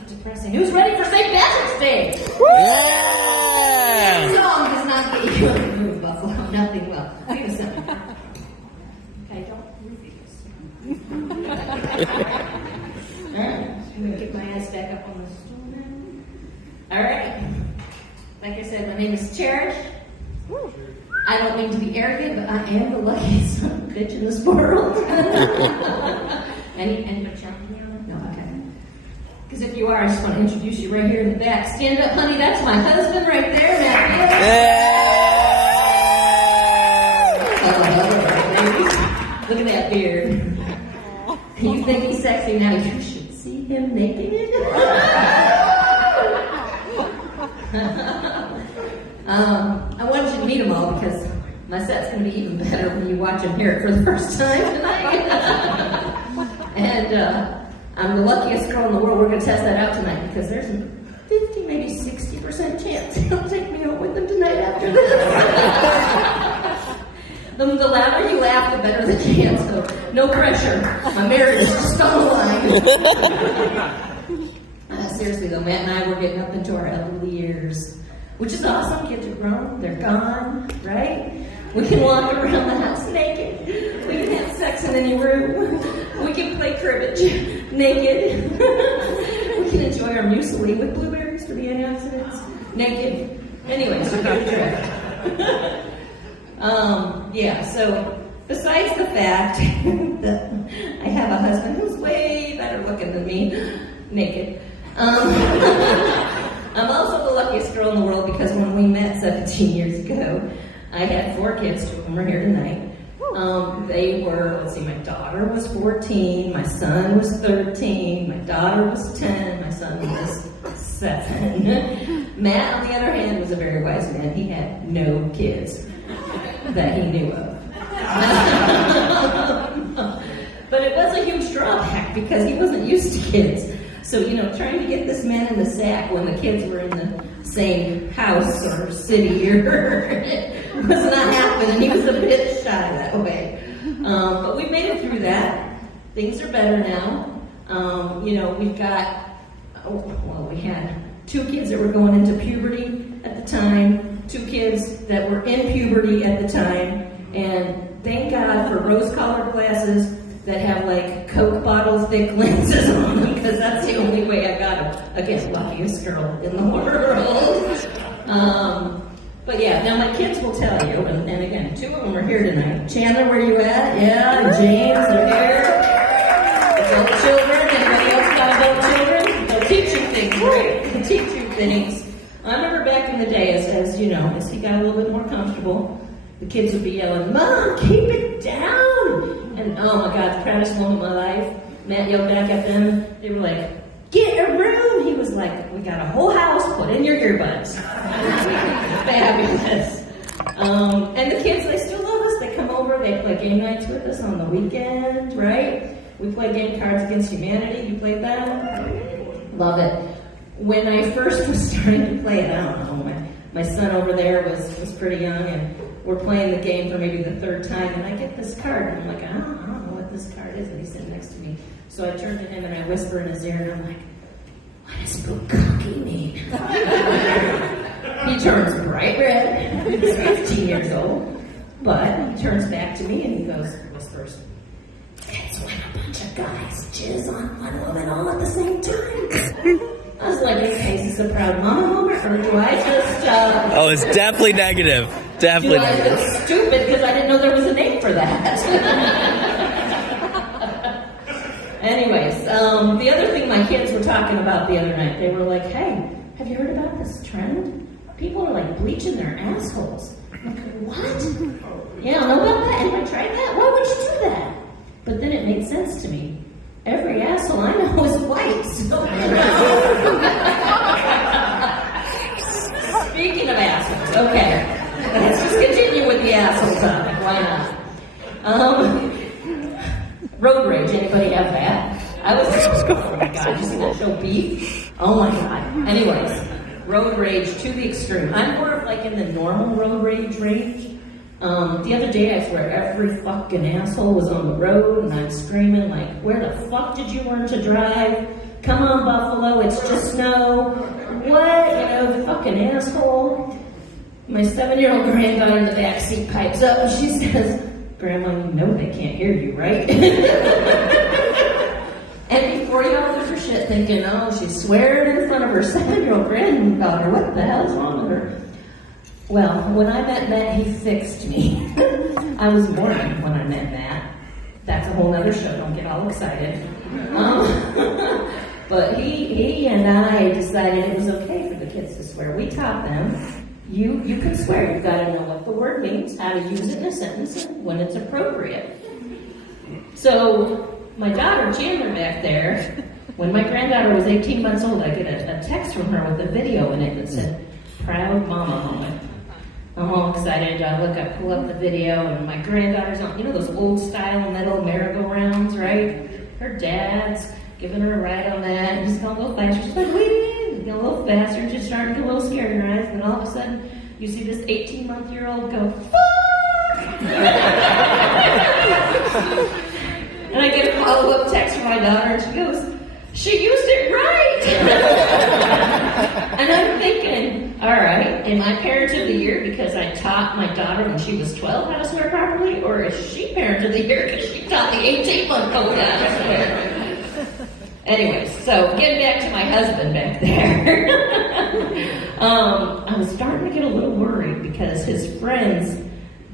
get depressing. Who's ready for St. Patrick's Day? Yeah! This song does not get you in the mood, Buffalo. Nothing will. Wait a second. Okay, don't repeat this. Alright, I'm going to get my ass back up on the stool now. Alright. Like I said, my name is Cherrish. I don't mean to be arrogant, but I am the luckiest son of a bitch in this world. Anybody challenge me on it? No, okay. Because if you are, I just want to introduce you right here in the back. Stand up, honey. That's my husband right there, Matt. Look at that beard. You think he's sexy now? You should see him naked. I wanted you to meet them all because my set's going to be even better when you watch and hear it for the first time tonight. And I'm the luckiest girl in the world. We're going to test that out tonight because there's a 50, maybe 60% chance he'll take me out with them tonight after this. The louder you laugh, the better the chance. So no pressure. My marriage is just on the line. Seriously though, Matt and I were getting up into our elderly years. Which is awesome. Kids are grown, they're gone, right? We can walk around the house naked. We can have sex in any room. We can play cribbage naked. We can enjoy our muesli with blueberries for the antioxidants naked. Anyways, you get the drift. So besides the fact that I have a husband who's way better looking than me, naked, I'm also the luckiest girl in the world because when we met 17 years ago, I had 4 kids, 2 of them are here tonight. They were, my daughter was 14, my son was 13, my daughter was 10, my son was 7. Matt, on the other hand, was a very wise man. He had no kids that he knew of. But it was a huge drawback because he wasn't used to kids. So, trying to get this man in the sack when the kids were in the same house or city or was not happening. He was a bit shy that way. But we made it through that. Things are better now. We've got, we had 2 kids that were going into puberty at the time, 2 kids that were in puberty at the time, and thank God for rose-colored glasses that have like Coke bottle thick lenses on them because that's the only way I got them. Again, luckiest girl in the world. But yeah, now my kids will tell you, and again, 2 of them are here tonight. Chandler, where you at? Yeah, and James, they're here. Adult children, anybody else got adult children? They'll teach you things, right? They'll teach you things. I remember back in the day, as he got a little bit more comfortable, the kids would be yelling, "Mom, keep it down!" And oh my God, the proudest moment of my life. Matt yelled back at them. They were like, "Get a room!" He was like, "We got a whole house, put in your earbuds." Fabulous. And the kids, they still love us. They come over, they play game nights with us on the weekend, right? We play game Cards Against Humanity. You played that? Love it. When I first was starting to play it, I don't know, my son over there was pretty young, and we're playing the game for maybe the 3rd time, and I get this card, and I'm like, I don't know what this card is, and he's sitting next to me. So I turn to him, and I whisper in his ear, and I'm like, what does bukkake mean? He turns bright red. He's 15 years old. But he turns back to me, and he whispers, it's when a bunch of guys jizz on one woman all at the same time. I was like, okay, is this a proud mama moment, or do I just... Oh, it's definitely negative. Definitely negative. It's stupid because I didn't know there was a name for that. Anyways, the other thing my kids were talking about the other night, they were like, hey, have you heard about this trend? People are like bleaching their assholes. I'm like, what? You don't know about that? Anybody tried that? Why would you do that? But then it made sense to me. Every asshole I know is white, so Speaking of assholes, okay. Let's just continue with the asshole topic. Why not? Road rage. Anybody have that? I was oh my God, you see that show Beef? Oh my God. Anyways, road rage to the extreme. I'm more of like in the normal road rage range. The other day, I swear, every fucking asshole was on the road, and I'm screaming like, where the fuck did you learn to drive? Come on, Buffalo, it's just snow. What? You know, the fucking asshole. My 7-year-old granddaughter in the back seat pipes up, and she says, Grandma, you know they can't hear you, right? And before you all lose your shit thinking, oh, she's swearing in front of her 7-year-old granddaughter, what the hell is wrong with her? Well, when I met Matt, he fixed me. I was mourning when I met Matt. That's a whole other show, don't get all excited. But he and I decided it was okay for the kids to swear. We taught them, you can swear. You've got to know what the word means, how to use it in a sentence, and when it's appropriate. So, my daughter, Chandler, back there, when my granddaughter was 18 months old, I get a text from her with a video in it that said, Proud Mama Moment. I'm all excited. I pull up the video, and my granddaughter's on, you know, those old style metal merry-go-rounds, right? Her dad's giving her a ride on that, and just going a little faster. She's like, wee! Go a little faster, and she's starting to get a little scared in her eyes, and all of a sudden, you see this 18-month-year-old go, fuck! And I get a follow-up text from my daughter, and she goes, she used it right! And I'm thinking, all right, am I parent of the year because I taught my daughter when she was 12 how to swear properly, or is she parent of the year because she taught the 18-month-old how to swear? Anyways, so getting back to my husband back there. I was starting to get a little worried because his friends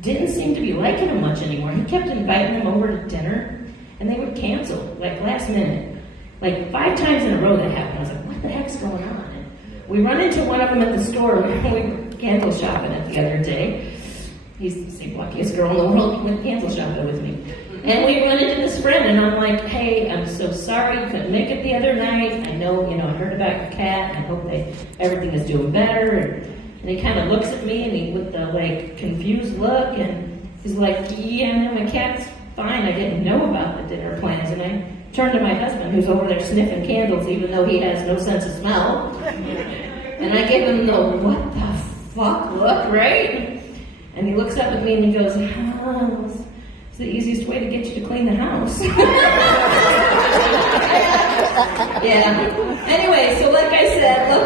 didn't seem to be liking him much anymore. He kept inviting them over to dinner, and they would cancel, like last minute. Like 5 times in a row that happened. I was like, what the heck's going on? And we run into one of them at the store when we were candle shopping it the other day. He's the luckiest girl in the world. He went candle shopping with me. And we went into this friend, and I'm like, hey, I'm so sorry you couldn't make it the other night. I know, I heard about your cat. I hope everything is doing better. And he kind of looks at me, and he with the, confused look, and he's like, yeah, no, my cat's fine. I didn't know about the dinner plans. And I turned to my husband, who's over there sniffing candles, even though he has no sense of smell. And I gave him the what the fuck look, right? And he looks up at me and he goes, oh, it's the easiest way to get you to clean the house. Yeah. Anyway, so like I said, love